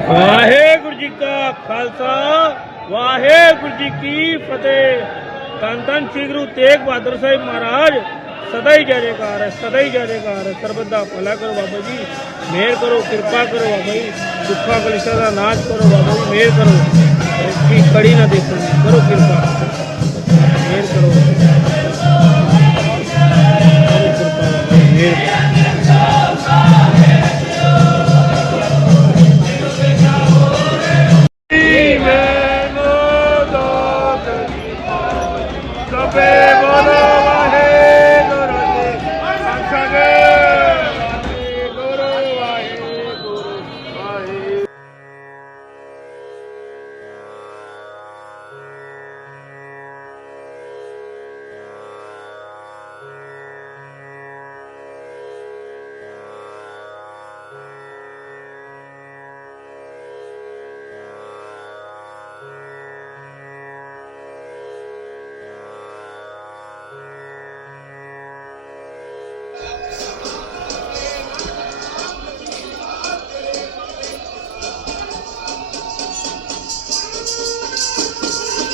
ਵਾਹਿਗੁਰੂ ਜੀ ਕਾ ਖਾਲਸਾ, ਵਾਹਿਗੁਰੂ ਜੀ ਕੀ ਫਤਿਹ। ਧੰਨ ਸ੍ਰੀ ਗੁਰੂ ਤੇਗ ਬਹਾਦਰ ਸਾਹਿਬ ਮਹਾਰਾਜ, ਸਦਾ ਹੀ ਜੈ ਜੈਕਾਰ ਹੈ, ਸਦਾ ਹੀ ਜੈ ਜੈਕਾਰ ਹੈ। ਸਰਬਤ ਦਾ ਭਲਾ ਕਰੋ ਬਾਬਾ ਜੀ, ਮਿਹਰ ਕਰੋ, ਕਿਰਪਾ ਕਰੋ ਬਾਬਾ ਜੀ, ਦੁੱਖਾਂ ਕਲਿਸ਼ਾਂ ਦਾ ਨਾਸ਼ ਕਰੋ ਬਾਬਾ ਜੀ, ਮਿਹਰ ਕਰੋ। ਕੀ ਕੜੀ ਨਾ ਦੇਖੋ, ਕਰੋ ਕਿਰਪਾ। ਮਿਹਰ ਕਰੋ।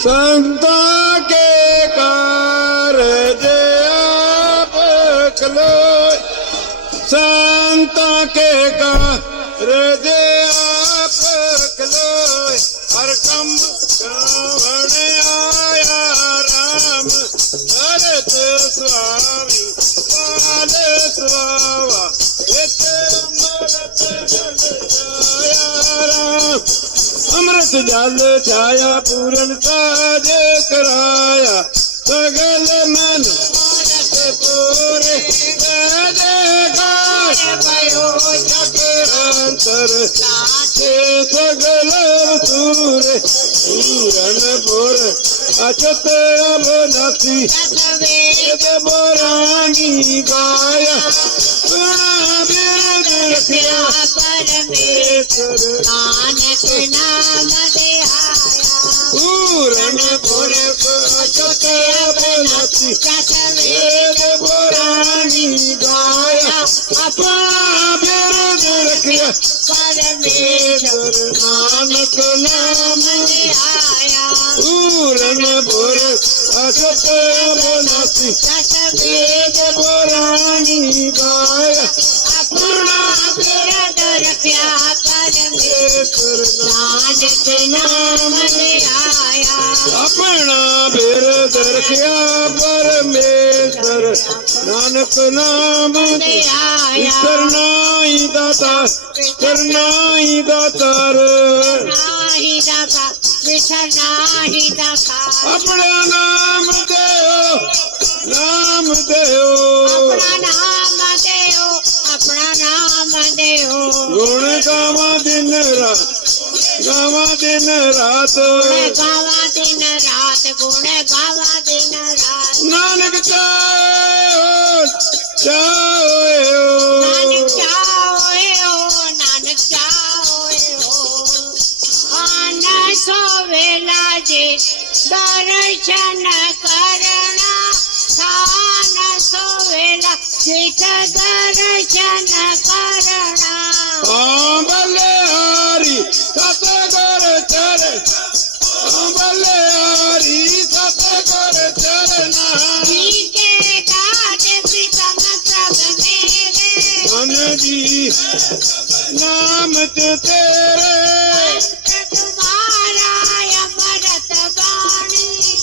تي سنيتا کي ਅੰਮ੍ਰਿਤ ਜਲ ਛਾਇਆ ਪੂਰਨ ਕਾਜ ਕਰਾਇਆ ਸਗਲ ਮਨ ਮਾਨਸ ਪੂਰੇ ਦੇ ਗਾਣ ਪਇਓ ਜਗ ਅੰਤਰ ਸਾਚੇ ਸਗਲ ਸੂਰੇ ਪੂਰਨ ਪੁਰ ਅਚਤ ਅਬਨਸੀ ਵੇਦ ਬੋਰਾਨੀ ਗਾਇਆ ਸੁਣਾ ਬੇਦ ਰਖਿਆ ਪਰਮੇਸ਼ਰ ਨਾਨਕ ਨਾਮ ਦੇ ਆਇਆ ਆਪਣਾ ਬੇਦ ਰਖਿਆ ਪਰਮੇਸ਼ਰ ਨਾਨਕ ਨਾਮ ਪਰਮੇਸ਼ਰ ਨਾਨਕ ਨਾਮ ਦੇ ਆਇਆ ਕਰਨਾਈ ਦਾਤਾ ਕਰਨਾਈ ਦਾਤਾਰ ਨਾਹੀ ਦਾਤਾ ਵਿਛੜ ਨਾਹੀ ਦਾਤਾ ਆਪਣਾ ਨਾਮ ਦਿਓ ਨਾਮ ਦਿਓ ਆਪਣਾ ਨਾਮ ਦੇਓ। ਗੁਣ ਗਾਵਾਂ ਦਿਨ ਰਾਤ ਗਾਵਾਂ ਦਿਨ ਰਾਤ। ਗੁਣ ਗਾਵਾਂ ਦਿਨ ਰਾਤ ਗੁਣ ਗਾਵਾਂ ਦਿਨ ਰਾਤ। ਨਾਨਕ ਚਾਹੋ ਚਾਹੋ ਨਾਨਕ ਚਾਹੋਏ ਓ ਨਾਨਕ ਚਾਹੋਏ ਓ ਆਨ ਸੋ ਵੇਲਾ ਜੇ ਦਰਸ਼ਨ ਕਰਨਾ ਸਾਨ ਸੋ ਵੇਲਾ ਜਿਤ ਦਰਸ਼ਨ ਕਰਨਾ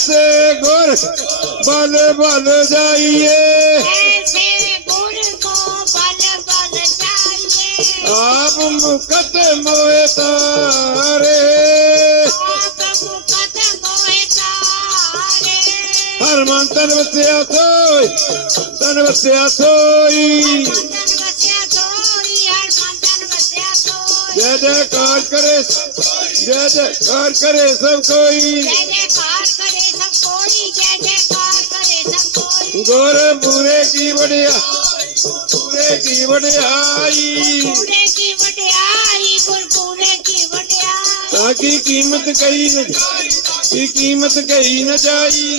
ਪਾਸੇ ਗੁਰ ਬਲ ਬਲ ਜਾਈਏ। ਆਪ ਮੁਕਤ ਮੋਏ ਤਾਰੇ। ਹਰ ਮਨ ਤਨ ਵਸਿਆ ਸੋਈ ਤਨ ਵਸਿਆ ਸੋਈ। ਜੈ ਜੈ ਕਾਰ ਕਰੇ ਜੈ ਜੈ ਕਾਰ ਕਰੇ ਸਭ ਕੋਈ। ਜੈ ਜੈ ਗੁਰ ਪੂਰੇ ਕੀ ਵਡਿਆ ਪੂਰੇ ਕੀ ਵਡਿਆਈ ਪੂਰੇ ਕੀ ਵਡਿਆਈ ਗੁਰ ਪੂਰੇ ਕੀ ਵਡਿਆਈ ਤਾਂ ਕੀ ਕੀਮਤ ਕਹੀ ਨਾ ਜਾਈ ਕੀ ਕੀਮਤ ਕਹੀ ਨਾ ਜਾਈ।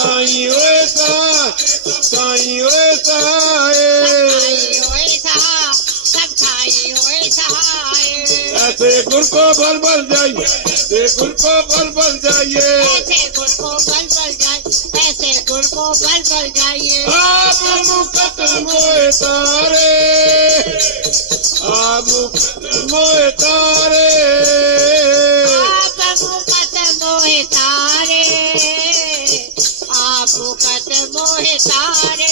सब साई होए सा साई होए साए सब खाई होए सहाय ऐसे गुर को बल बल जाइए ऐसे गुर को बल बल जाइए ऐसे गुड़ को बल बल जाए ऐसे गुड़ को बल बल जाइए आप मुकत मोए तारे आप मुकत मोए तारे आप मुकत मोहे तारे आप मुकत मोहे तारे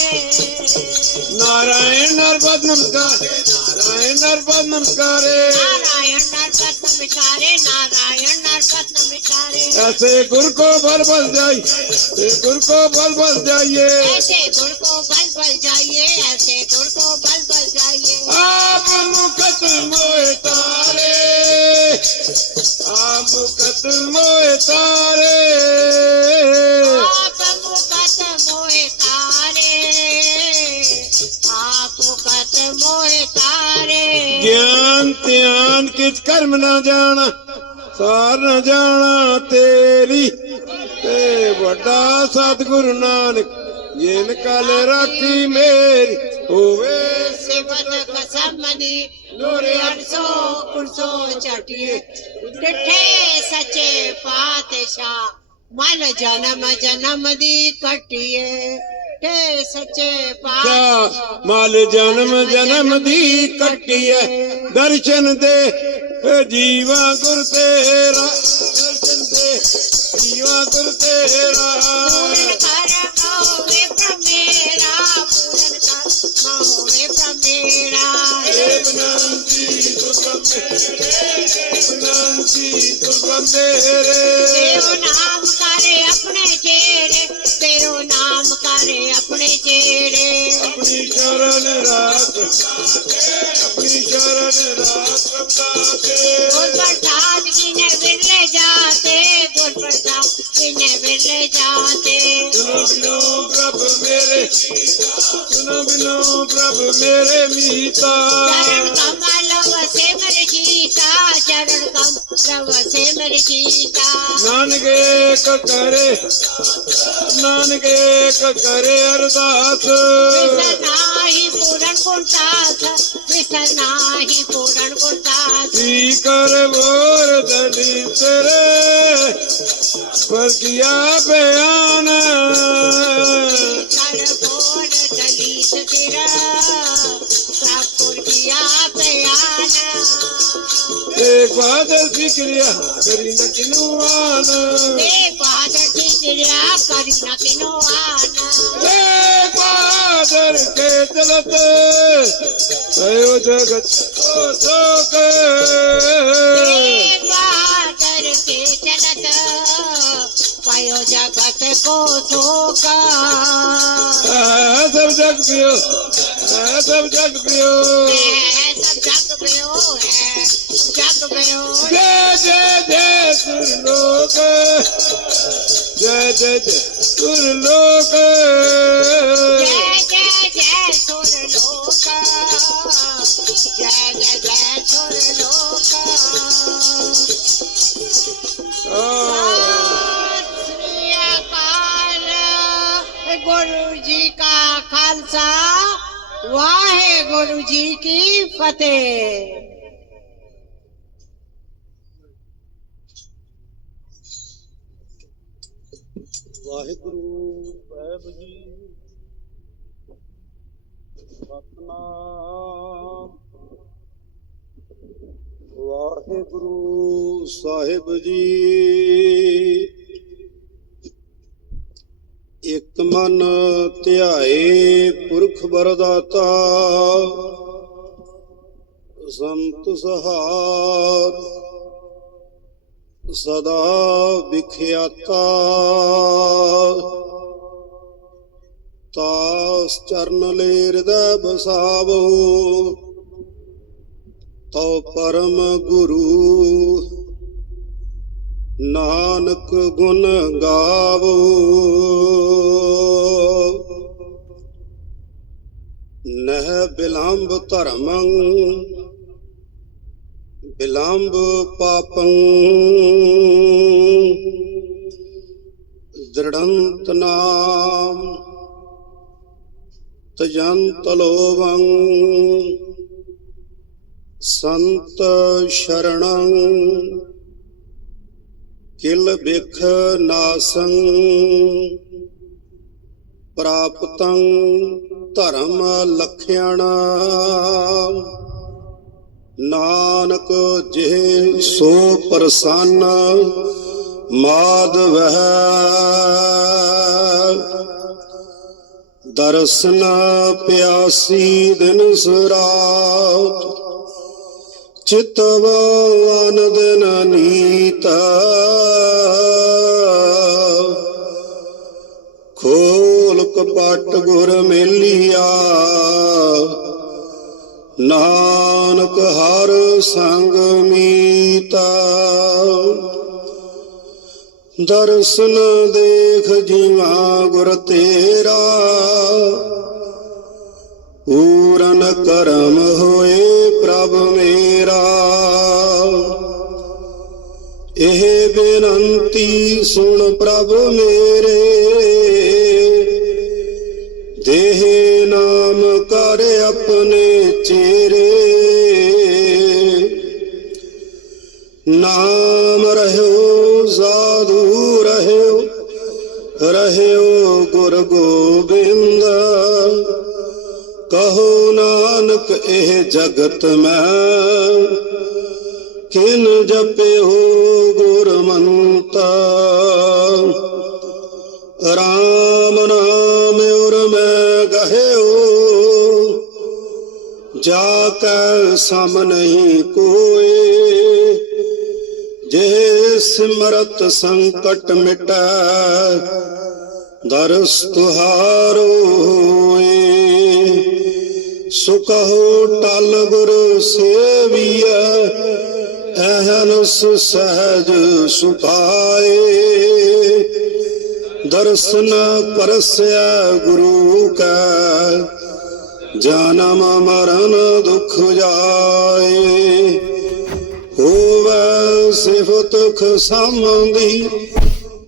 नारायण नर्मद नमस्कार नारायण नर्मद नमस्कार नारायण नरपत नमस्कारे नारायण नरपत नमस्कारे ऐसे गुर को बल बल जाइए ऐसे गुर को बल बल जाइए। ऐसे गुड़ को बल बल जाइए ऐसे गुड़ को बल बल जाइए। आप मुकत मोए तारे आप मुकत मोए तारे। ਗਿਆਨ, ਧਿਆਨ ਕਿਛ ਕਰਮ ਨਾ ਜਾਣਾ, ਸਾਰ ਨਾ ਜਾਣਾ ਤੇਰੀ। ਤੇ ਵੱਡਾ ਸਤਿਗੁਰ ਨਾਨਕ, ਜਿਨ ਕਲ ਰਾਖੀ ਮੇਰੀ, ਹੋਵੇ ਸਿਫਤ ਕਸਮ ਦੀ ਨੂਰੇ ਕੁਰਸੋ ਚਾਟੀਏ ਡਿੱਠੇ ਸੱਚੇ ਪਾਤਸ਼ਾਹ, ਮਨ ਜਨਮ ਜਨਮ ਦੀ ਕਟਿਏ ਤੇ ਸੱਚੇ ਪਾਤਸ਼ਾਹ। ਮਲ ਜਨਮ ਜਨਮ ਦੀ ਕੱਟੀਐ ਦਰਸ਼ਨ ਦੇ ਏ ਜੀਵਾ ਗੁਰ ਤੇਰਾ ਦਰਸ਼ਨ ਦੇ ਜੀਵਾ ਗੁਰ ਤੇਰਾ। ਪੂਰਨ ਕਰ ਹੋਵੇ ਪ੍ਰਮੇਰਾ ਪੂਰਨ ਕਰ ਹੋਵੇ ਪ੍ਰਮੇਰਾ। ਦੇਵਨੰਤੀ ਸੁਖਮ ਮੇਰੇ ਦੇਵਨੰਤੀ ਸੁਖਮ ਮੇਰੇ। ਤੇਰੋ ਨਾਮ ਰਾਖ ਮੇਰੇ ਸੁਨੋ ਬਿਨੋ ਪ੍ਰਭ ਮੇਰੇ ਮੀਤਾ। ਚਰਨ ਕਮਲ ਵਸੇ ਮਰ ਜੀਤਾ ਚਰਨ ਕਮਲ ਵਸੇ ਮਰ ਜੀਤਾ। ਨਾਨਕ ਏਕ ਕਰੇ ਨਾਨਕ ਏਕ ਕਰੇ ਅਰਦਾਸ। ਵਿਸਰ ਨਾਹੀ ਪੂਰਨ ਗੁਣ ਸਾਥ ਵਿਸਰ ਨਾਹੀ ਪੂਰਨ ਗੁਣ ਸਾਥ ਕੀ ਕਰ ਵੋਰ ਦਲੀ ਤੇਰੇ ਪਰ ਕੀਆ ਬਿਆਨ। ਬਾਦਲ ਫਿਕਰਿਆ ਕਰੀ ਨ ਕਿਨੂ ਆਨ ਤੇ ਬਾਦ ਠੀਕਰਿਆ ਕਰੀ ਨਾ ਕਿਨੋ ਆਨ ਇੱਕ ਬਾਦਲ ਕੇ ਚਲਤ ਅਯੋ ਜਗਤ ਸੋਕ ਪਾਇਓ ਜਗਤ ਕੋ ਸੋਕਾ ਹੈ ਸਭ ਜਗ ਪਿਓ ਹੈ ਸਭ ਜਗ ਪਿਓ ਹੈ ਸਭ ਜਗ ਪਿਓ ਹੈ ਜਗ ਪਿਓ ਜੈ ਜੈ ਜੈ ਸੁਰ ਲੋਕ ਜੈ ਜੈ ਵਾਹਿਗੁਰੂ ਜੀ ਕੀ ਫਤਿਹ। ਵਾਹਿਗੁਰੂ ਸਾਹਿਬ ਜੀ ਸਤਨਾਮ। ਵਾਹਿਗੁਰੂ ਸਾਹਿਬ ਜੀ। ਇੱਕ ਮਨ ਧਿਆਏ ਪੁਰਖ ਵਰਦਾਤਾ। ਸੰਤ ਸਹਾਰ ਸਦਾ ਵਿਖਿਆਤਾ। ਤਾਸ ਚਰਨ ਲੈ ਹਿਰਦੈ ਬਸਾਵੋ ਤਉ ਪਰਮ ਗੁਰੂ ਨਾਨਕ ਗੁਣ ਗਾਵੋ। ਨਹਿ ਬਿਲੰਬ ਧਰਮੰ ਬਿਲੰਬ ਪਾਪੰ। ਦ੍ਰਿੜੰਤ ਨਾਮ ਤਜੰਤ ਲੋਵੰ ਸੰਤ ਸ਼ਰਣੰ ਕਿਲ ਬਿਖ ਨਾਸੰ, ਪ੍ਰਾਪਤੰ ਧਰਮ ਲਖਿਆਣਾ। ਨਾਨਕ ਜਿਹ ਸੋ ਪ੍ਰਸੰਨ ਮਾਧਵ ਦਰਸ਼ਨ ਪਿਆਸੀ ਦਿਨ ਸੁਰਾਤ ਚਿਤਵਨ ਦਿਨ ਨੀਤ। ਖੋਲ ਕਪਟ ਗੁਰ ਮੇਲੀਆ। ਨਾਨਕ ਹਰ ਸੰਗ ਮੀਤਾ। ਦਰਸ਼ਨ ਦੇਖ ਜੀਵਾ ਗੁਰ ਤੇਰਾ। ਪੂਰਨ ਕਰਮ ਹੋਏ ਪ੍ਰਭ ਮੇਰਾ। ਇਹ ਬੇਨੰਤੀ ਸੁਣ ਪ੍ਰਭ ਮੇਰੇ। ਦੇਹ ਨਾਮ ਕਰ ਆਪਣੇ ਚੇਰੇ। ਨਾਮ ਰਹਿਓ, ਸਾਧੂ ਰਹਿਓ ਰਹਿਓ ਗੁਰ ਗੋਬਿੰਦ। ਕਹੋ ਨਾਨਕ, ਇਹ ਜਗਤ ਮੈਂ। ਕਿਨ ਜਪਿਓ ਗੁਰਮੰਤਾ। ਰਾਮ ਨਾਮ ਉਰ ਮੈਂ ਗਹਿਓ। ਜਾ ਕੈ ਸਮ ਨਹੀਂ ਕੋਏ। ਜੇ ਸਿਮਰਤ ਸੰਕਟ ਮਿਟੈ, ਦਰਸ ਤੁਹਾਰੋ ਹੋਏ। ਸੁਕਹੋ ਟਲ ਗੁਰ ਸੇਵੀਐ ਅਹਨਸ ਸਹਜ ਸੁਖਾਏ ਦਰਸ਼ਨ ਪਰਸਿਆ ਗੁਰੂ ਕੈ, ਜਨਮ ਮਰਨ ਦੁਖ ਜਾਏ। ਹੋਵੇ ਸਿਫਤ ਖਸਮਦੀ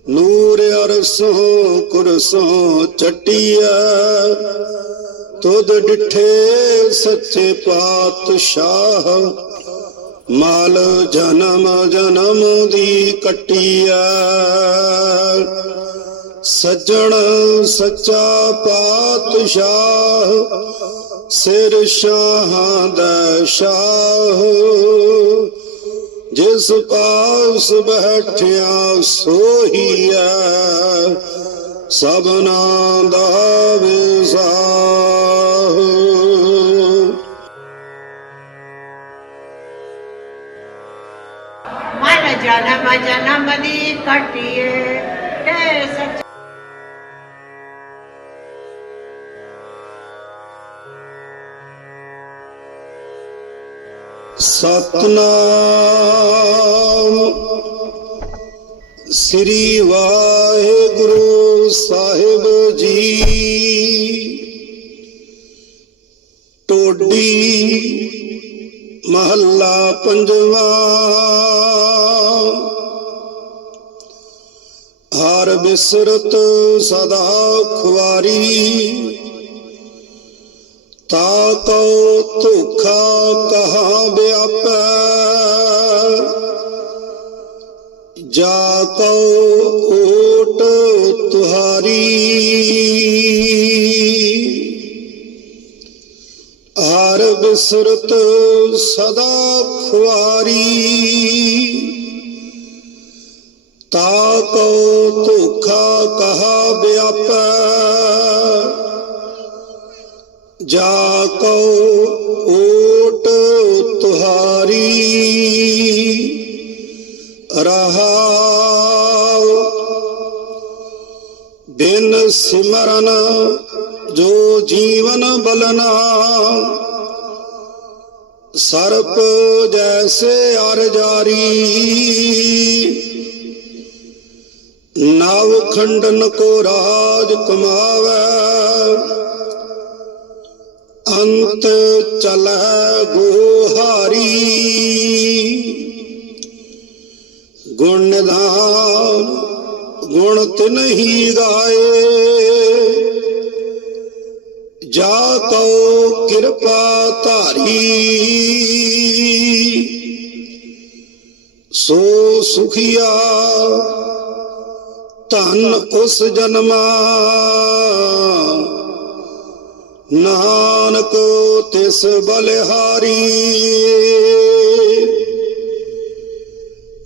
ਨੂਰ ਅਰਸੋਂ ਕੁਰਸੋਂ ਚਟਿਆ ਤੁਧ ਡਿਠੇ ਸੱਚੇ ਪਾਤਸ਼ਾਹ। ਮਾਲ ਜਨਮ ਜਨਮ ਦੀ ਕਟਿਆ ਸੱਜਣ ਸੱਚਾ ਪਾਤਸ਼ਾਹ, ਸਿਰ ਸ਼ਾਹਾਂ ਦਾ ਸ਼ਾਹ। ਜਿਸ ਪਾਸ ਬੈਠਿਆ ਸੋਹੀਐ, ਸਭਨਾ ਦਾ ਵਿਸਾਹ ਜਨਮ ਜਨਮ ਦੀ ਕਟਿਏ ਤੇ ਸੱਚ। ਸਤਨਾਮ ਸ੍ਰੀ ਵਾਹਿਗੁਰੂ ਸਾਹਿਬ ਜੀ। ਟੋਡੀ ਮਹੱਲਾ ਪੰਜਵਾ। ਹਰ ਬਿਸਰਤ ਸਦਾ ਖੁਆਰੀ। ਤਾ ਕਉ ਧੋਖਾ ਕਹਾ ਵਿਆਪੈ। ਜਾ ਕਉ ਓਟ ਤੁਹਾਰੀ। ਹਰ ਬਿਸਰਤ ਸਦਾ ਖੁਆਰੀ। ਤਾ ਕਉ ਧੋਖਾ ਕਹਾ ਵਿਆਪੈ। ਜਾ ਕਉ ਓਟ ਤੁਹਾਰੀ, ਰਹਾਉ ਬਿਨ ਸਿਮਰਨ ਜੋ ਜੀਵਨ ਬਲਨਾ। ਸਰਪ ਜੈਸੇ ਅਰ ਜਾਰੀ ਨਵ ਖੰਡਨ ਕੋ ਰਾਜ ਕਮਾਵੇ, ਅੰਤ ਚਲੈ ਗੋਹਾਰੀ ਗੁਣ ਨਿਧਾਨ, ਗੁਣ ਤਿਨਹੀ ਗਾਏ। ਜਾ ਤੋ ਕਿਰਪਾ ਧਾਰੀ। ਸੋ ਸੁਖੀਆ ਧਨ ਉਸ ਜਨਮਾ। ਨਾਨਕ ਤਿਸ ਬਲਿਹਾਰੀ।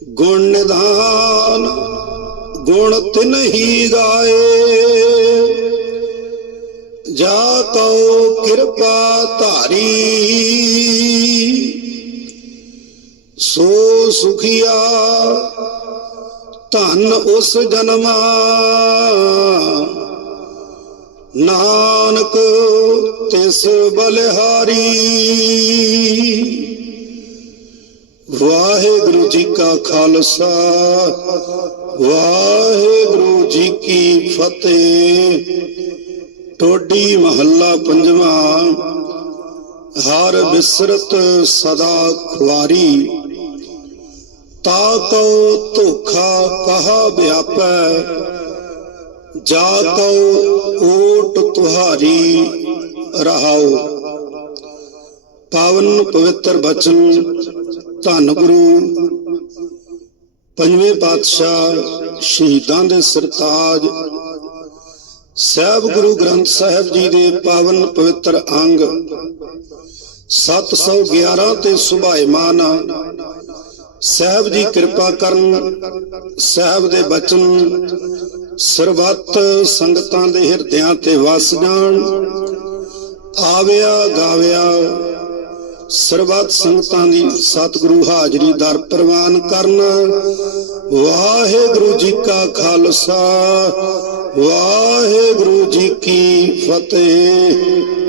ਗੁਣ ਨਿਧਾਨ, ਗੁਣ ਤਿਨਹੀ ਗਾਏ। ਜਾ ਕਉ ਕਿਰਪਾ ਧਾਰੀ। ਸੋ ਸੁਖੀਆ ਧਨ ਉਸ ਜਨਮਾ। ਨਾਨਕ ਤਿਸ ਬਲਿਹਾਰੀ। ਵਾਹਿਗੁਰੂ ਜੀ ਕਾ ਖਾਲਸਾ, ਵਾਹਿਗੁਰੂ ਜੀ ਕੀ ਫਤਿਹ। ਟੋਡੀ ਮਹੱਲਾ ਪੰਜਵਾਂ। ਹਰ ਬਿਸਰਤ ਸਦਾ ਖੁਆਰੀ। ਤਾ ਕਉ ਧੋਖਾ ਕਹਾ ਵਿਆਪੈ, ਜਾ ਕਉ ਓਟ ਤੁਹਾਰੀ ਰਹਾਉ। ਪਾਵਨ ਪਵਿੱਤਰ ਬਚਨ, ਧੰਨ ਗੁਰੂ, ਪੰਜਵੇਂ ਪਾਤਸ਼ਾਹ ਸ਼ਹੀਦਾਂ ਦੇ ਸਰਤਾਜ। ਸਾਹਿਬ ਗੁਰੂ ਗ੍ਰੰਥ ਸਾਹਿਬ ਜੀ ਦੇ ਪਾਵਨ ਪਵਿੱਤਰ ਅੰਗ 711 ਤੇ ਸੁਭਾਇਮਾਨ ਸਾਹਿਬ ਜੀ ਕਿਰਪਾ ਕਰਨ ਸਾਹਿਬ ਦੇ ਬਚਨ ਸਰਬੱਤ ਸੰਗਤਾਂ ਦੇ ਹਿਰਦਿਆਂ ਤੇ ਵਸ ਜਾਣ। ਆਵਿਆ ਗਾਵਿਆ ਸਰਬੱਤ ਸੰਗਤਾਂ ਦੀ ਸਤਿਗੁਰੂ ਹਾਜ਼ਰੀ ਦਰ ਪ੍ਰਵਾਨ ਕਰਨ। ਵਾਹਿਗੁਰੂ ਜੀ ਕਾ ਖਾਲਸਾ, ਵਾਹਿਗੁਰੂ ਜੀ ਕੀ ਫਤਿਹ।